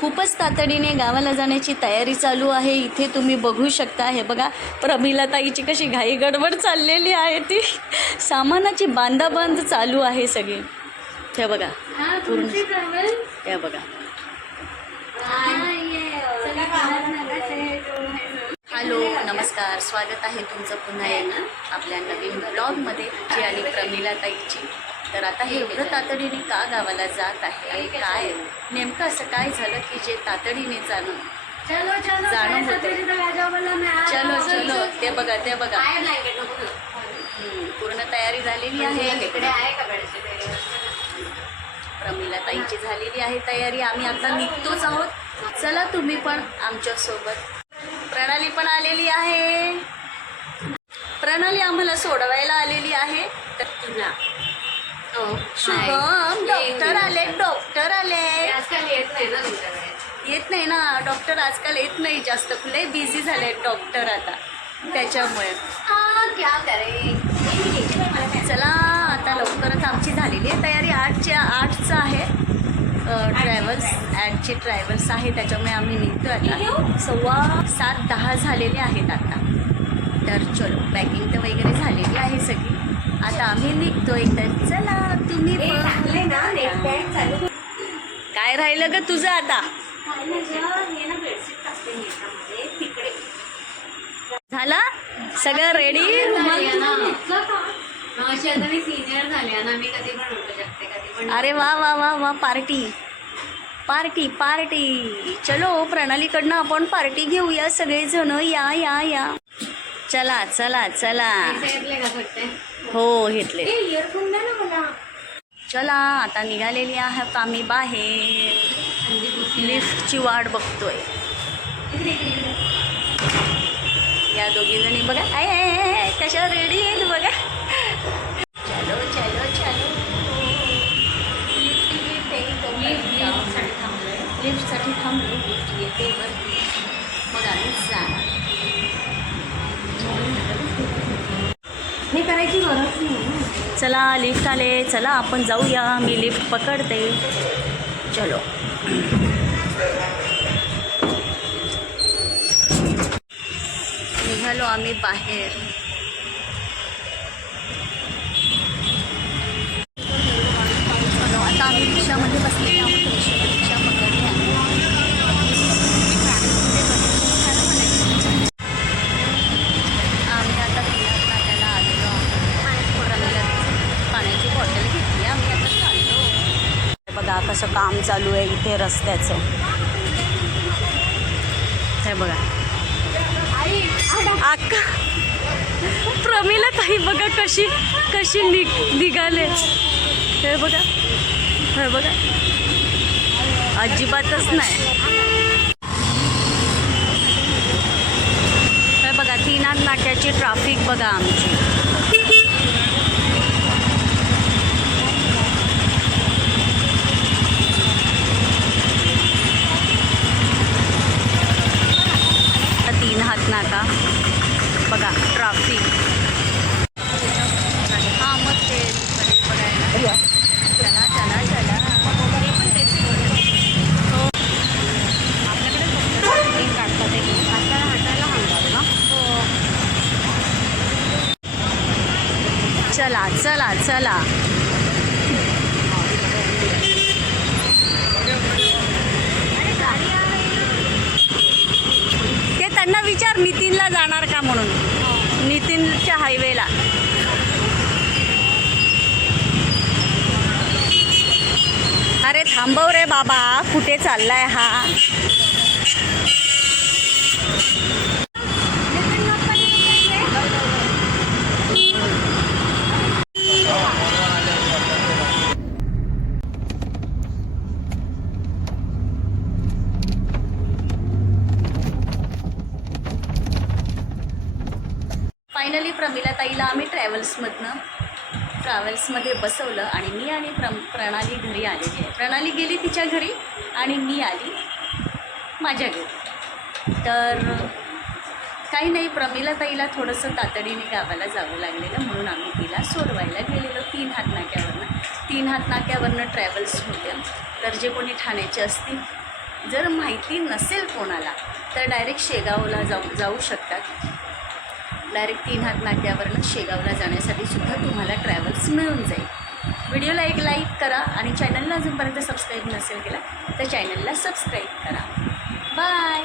खूपच तातडीने गावाला जाण्याची तयारी चालू आहे. इथे तुम्ही बघू शकता. हे बघा प्रमिला ताईची कशी घाई गडबड चाललेली आहे ती. सामानाची बांधाबांध चालू आहे सगळी. हे बघा. पूर्ण. हे बघा. हॅलो नमस्कार. स्वागत आहे तुमचं पुन्हा एकदा आपल्या नवीन ब्लॉगमध्ये जी आणि प्रमिला ताईची तर आता हे एवढं तातडीने का गावाला जात आहे आणि काय? नेमकं असं काय झालं की जे तातडीने जाणं चलो चलो होतं. चलो ते बघा ते बघा. पूर्ण तयारी झालेली आहे. बेडशीट प्रमिला ताईची झालेली आहे तयारी. आम्ही आता निघतोच आहोत. चला तुम्ही पण आमच्यासोबत. प्रणाली पण आलेली आहे. प्रणाली आम्हाला सोडवायला आलेली आहे. तर तुला. शुभम डॉक्टर आले डॉक्टर आले. आजकाल येत नाही ना तुमच्याकडे येत नाही ना डॉक्टर आजकाल येत नाही जास्त. लय बिझी झाले डॉक्टर आता. त्याच्यामुळे. हा क्या करे? चला आता लवकरच आमची झालेली आहे तयारी. आठच्या आठचं आहे. ट्रॅव्हल्स ॲडचे ट्रॅव्हल्स आहे त्याच्यामुळे आम्ही निघतो आता. सव्वा सात दहा झालेले आहेत आता. तर चलो पॅकिंग तर वगैरे झालेली आहे सगळी. आता आम्ही निघतो एकदा चला तुम्ही काय राहिलं ग तुझं आता? झालं? सगळं रेडी अरे वा वा वा वा पार्टी पार्टी पार्टी चलो प्रणालीकडनं आपण पार्टी घेऊया सगळेजण. या या या. चला चला चला. हो घेतले. ए इयरफोन द्या ना मला. चला आता निघालेली आहात आम्ही बाहेर. लिफ्टची वाट बघतोय. या दोघी जणी बघा आय, कशा रेडी आहेत बघा चलो चलो चलो लिफ्ट येते लिफ्टसाठी थांबलोय. लिफ्टसाठी थांबलो लिफ्ट येते वरती मग आम्ही जाणार हे करायची गरज नाही. चला लिफ्ट आले. चला आपण जाऊया. मी लिफ्ट पकडते. चलो. निघालो आम्ही बाहेर. असं काम चालू आहे इथे रस्त्याचं. हे बघा. अक्का प्रमिला ताई बघा कशी कशी नि निघाले. हे बघा. हे बघा. अजिबातच नाही. हे बघा तीन नाट्याची ट्राफिक बघा आमची आता तीन हात नाका बघा ट्राफिक हां मग ते तिकडे बघायला चला चला चला हे पण तेच हो आपल्याकडे फक्त शूटिंग काढतात ते हाताला हाताला हाणतात ना हो चला चला चला. ते त्यांना विचार नितीनला जाणार का म्हणून? नितीनच्या हायवेला अरे थांबव रे बाबा कुठे चाललाय हा? फायनली प्रमिलाताईला आम्ही ट्रॅव्हल्समधनं ट्रॅव्हल्समध्ये बसवलं आणि मी आणि प्र प्रणाली घरी आलेली आहे. प्रणाली गेली तिच्या घरी आणि मी आली माझ्या घरी. तर काही नाही प्रमिलाताईला थोडंसं तातडीने गावाला जावं लागलेलं म्हणून आम्ही तिला सोडवायला गेलेलो तीन हात नाक्यावरनं तीन हात नाक्यावरनं ट्रॅव्हल्स होत्या. तर जे कोणी ठाण्याचे असतील जर माहिती नसेल कोणाला तर डायरेक्ट शेगावला जाऊ जाऊ शकतात. डायरेक्ट तीन हात नाक्यावरनं शेगावला जाण्यासाठी सुद्धा तुम्हाला ट्रॅव्हल्स मिळून जाईल. व्हिडिओला एक लाईक करा आणि चॅनलला अजूनपर्यंत सबस्क्राईब नसेल केला तर चॅनलला सबस्क्राईब करा. बाय!